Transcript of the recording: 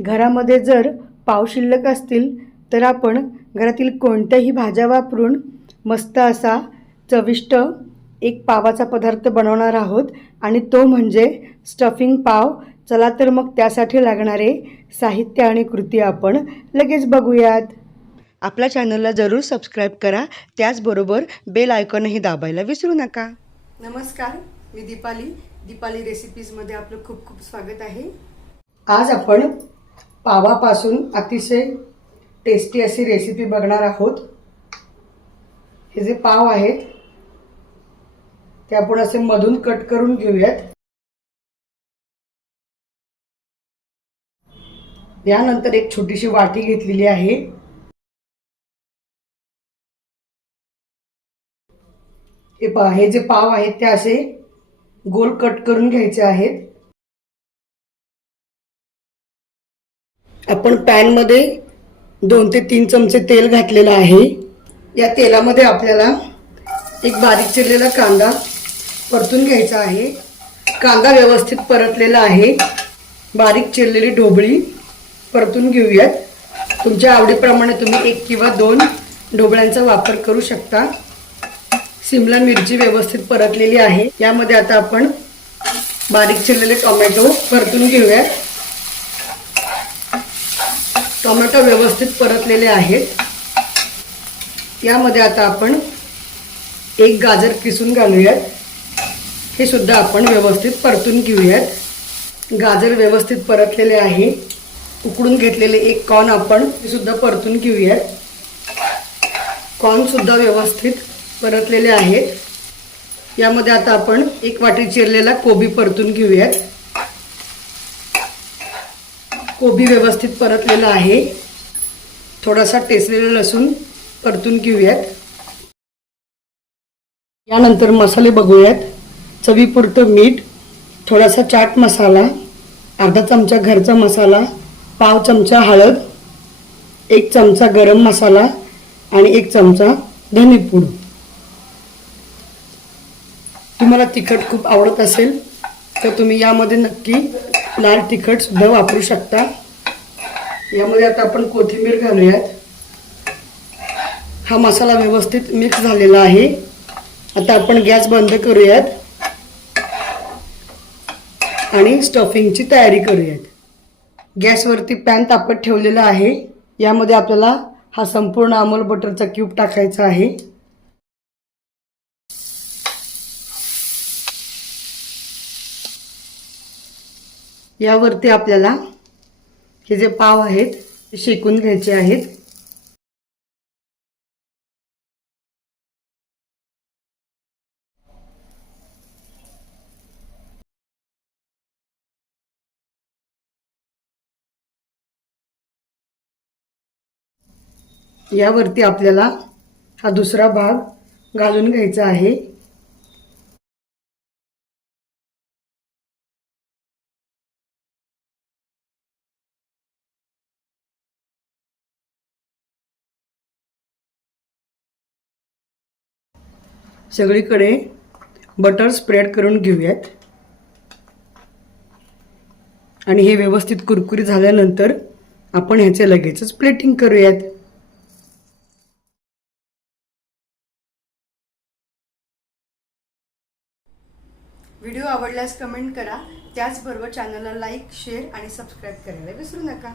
घरामध्ये जर पाव शिल्लक असतील तर आपण घरातील कोणत्याही भाज्या वापरून मस्त असा चविष्ट एक पावाचा पदार्थ बनवणार आहोत. आणि तो म्हणजे स्टफिंग पाव. चला तर मग त्यासाठी लागणारे साहित्य आणि कृती आपण लगेच बघूयात. आपल्या चॅनलला जरूर सबस्क्राईब करा. त्याचबरोबर बेल आयकॉनही दाबायला विसरू नका. नमस्कार मी दीपाली. दीपाली रेसिपीजमध्ये आपलं खूप खूप स्वागत आहे. आज आपण पावापासून अतिशय टेस्टी अशी रेसिपी बघणार आहोत. हे जे पाव आहेत ते आपण असे मधून कट करून घेऊयात. यानंतर एक छोटीशी वाटी घेतलेली आहे. हे पा हे जे पाव आहेत ते असे गोल कट करून घ्यायचे आहेत. आपण पॅनमध्ये दोन ते तीन चमचे तेल घातलेलं आहे. या तेलामध्ये आपल्याला एक बारीक चिरलेला कांदा परतून घ्यायचा आहे. कांदा व्यवस्थित परतलेला आहे. बारीक चिरलेली ढोबळी परतून घेऊयात. तुमच्या आवडीप्रमाणे तुम्ही एक किंवा दोन ढोबळ्यांचा वापर करू शकता. सिमला मिरची व्यवस्थित परतलेली आहे. यामध्ये आता आपण बारीक चिरलेले टोमॅटो परतून घेऊयात. टोमॅटो व्यवस्थित परतलेले आहेत. यामध्ये आता आपण एक गाजर किसून घालूयात. हे सुद्धा आपण व्यवस्थित परतून घेऊयात. गाजर व्यवस्थित परतलेले आहे. उकडून घेतलेले एक कॉर्न आपण हे सुद्धा परतून घेऊयात. कॉर्न सुद्धा व्यवस्थित परतलेले आहेत. यामध्ये आता आपण एक वाटी चिरलेला कोबी परतून घेऊयात. कोबी व्यवस्थित परतलेला आहे. थोडासा टेसलेला लसूण परतून घेऊयात. यानंतर मसाले बघूयात. चवीपुरतं मीठ थोडासा चाट मसाला अर्धा चमचा घरचा मसाला पाव चमचा हळद एक चमचा गरम मसाला आणि एक चमचा धनेपूड तुम्हाला तिखट खूप आवडत असेल तर तुम्ही यामध्ये नक्की लाल तिखट सुद्धा वापरू शकता. यामध्ये आता आपण कोथिंबीर घालूयात. हा मसाला व्यवस्थित मिक्स झालेला आहे. आता आपण गॅस बंद करूयात. आणि स्टफिंगची तयारी करूयात. गॅसवरती पॅन तापत ठेवलेला आहे. यामध्ये आपल्याला हा संपूर्ण अमूल बटरचा क्यूब टाकायचा आहे. यावरती आपल्याला हे जे पाव आहेत ते शेकून घ्यायचे आहेत. यावरती आपल्याला हा दुसरा भाग घालून घ्यायचा आहे. सगळीकडे बटर स्प्रेड करून घेऊयात. आणि हे व्यवस्थित कुरकुरी झाल्यानंतर आपण ह्याचे लगेचच प्लेटिंग करूयात. व्हिडिओ आवडल्यास कमेंट करा. त्याचबरोबर चॅनलला लाईक शेअर आणि सबस्क्राईब करायला विसरू नका.